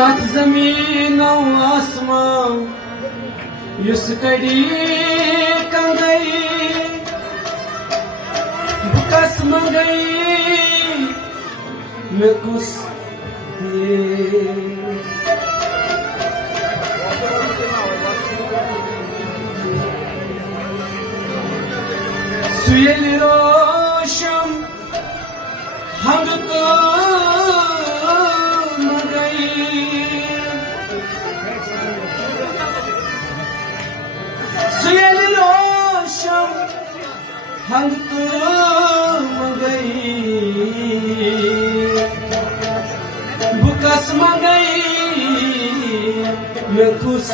सात जमीन आसमान युस करी कंगई बुकस मंगई मैं कुछ सुयल रोशम हंग को मंगई सुयल रोशम हंग को मंगई बुकस मंगई मैं खुश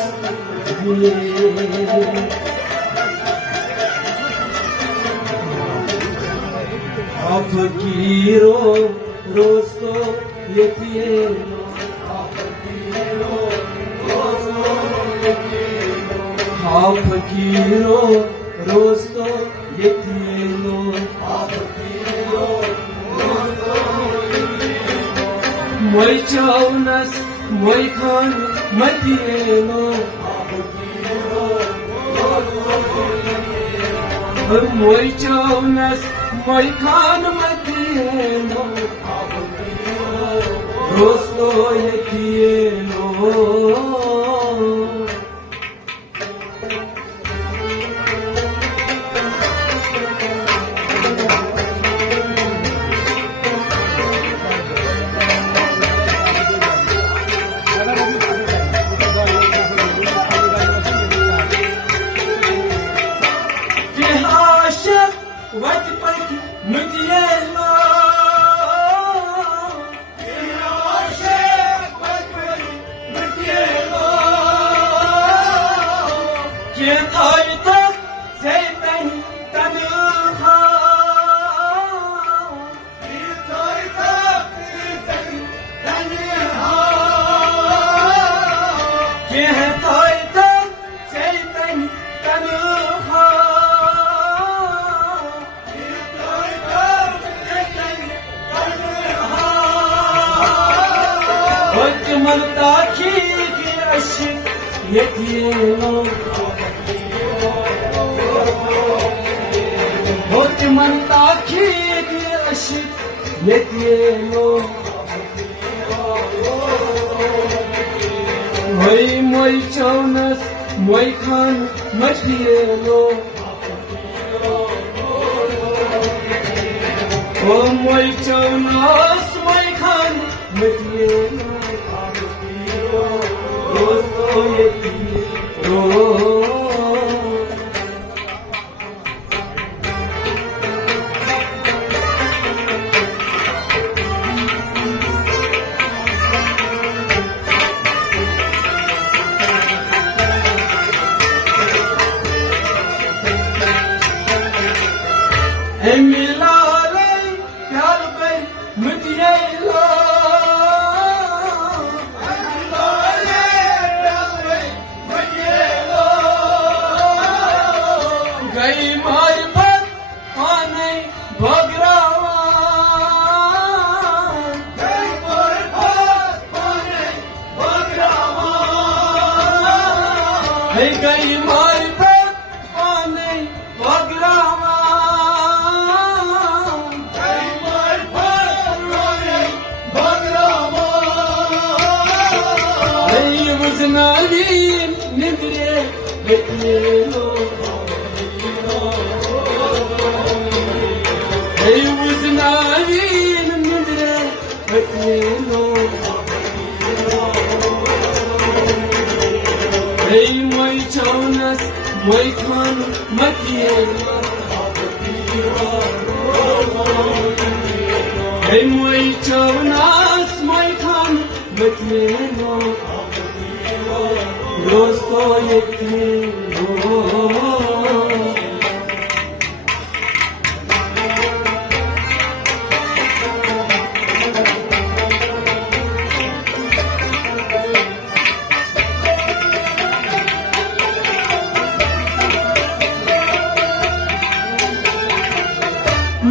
फकीरो रोज तो यतीमो फकीरो रोज तो यतीमो मोई चौनस मोई खान मतियेनो मोई चौनस मोई खान मतियेनो रोज तो यतीमो What the fuck? Mutielo. Quem foi tu? Sei bem, tá me मलता की अशिक यतीमो होत मलता की अशिक यतीमो मोई मोई चौनस मोई खान मतियेनो ओ मोई चौनस मोई खान मतियेनो दोस्तों यतीमो मिलाले प्यार पे मतियेलो गई मार पर पाने भगरावा गई मार पर पाने भगरावा गई मार पर पाने भगरावा गई मार पर पाने भगरावा वजनाली निंद्रे यतीमो Hey, was not in the but Hey, my Jonas, my Khan, Matiela. Hey, my Jonas, my Khan, Matiela. Rosto yetimo.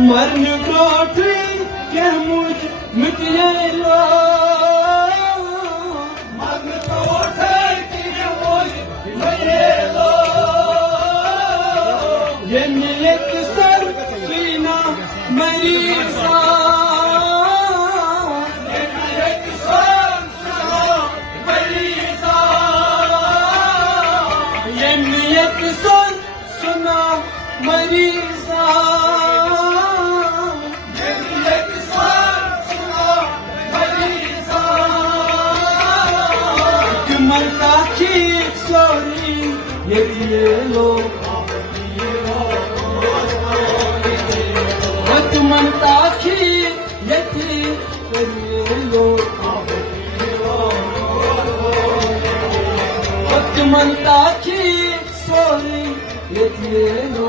मरन ब्रोठी के मुझ मिटिएलो Otman'daki sorry yetielo Otman'daki yetielo Otman'daki sorry yetielo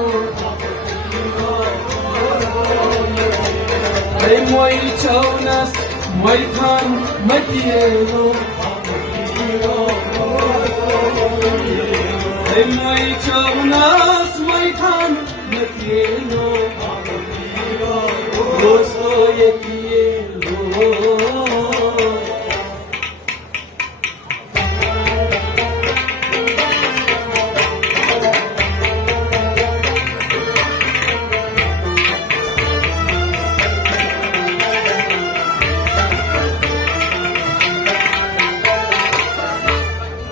Hey moi Jonas moi Khan matielo Hey moi Jonas moi Khan matielo Dosto yetielo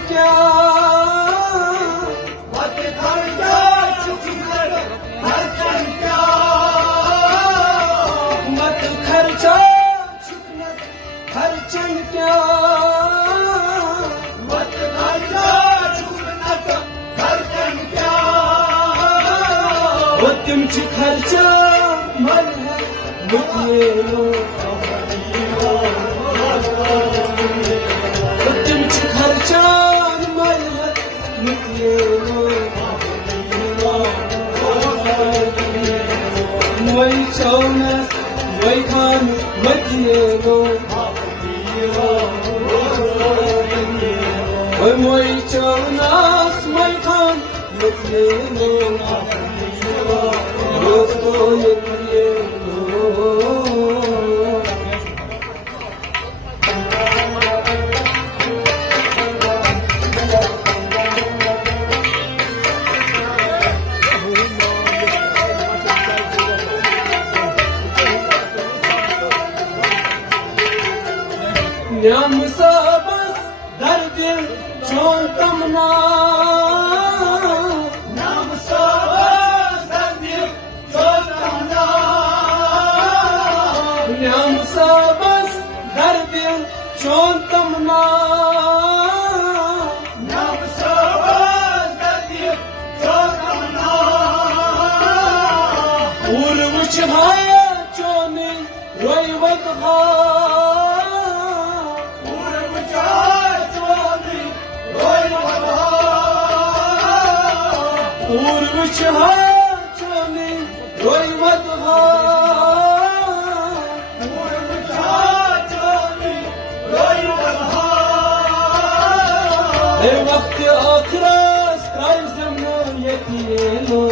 क्या तुम खर्चा मन है मुझे तुम खर्चा मन है मुझे वही चौनस वही खान मुझे वही चौनस वही खान मुझे दोस्तों ये न्याम सबस दर्द चों तमना न्याम सबस दर्द चों तमना न्याम सबस दर्द चों तमना न्याम सबस दर्द चों तमना उर्वश भाया चोने रोई वदहा Urvuç haçani roy vadha Urvuç haçani roy vadha Her vakti akras kalzamno yetiyelo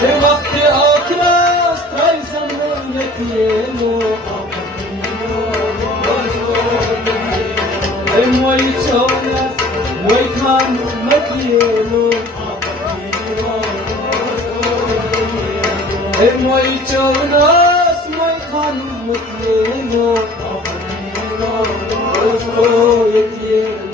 Her vakti akras kalzamno yetiyelo Hey moi Jonas moi Khan matielo Hey moi Jonas moi Khan matielo Dosto yetielo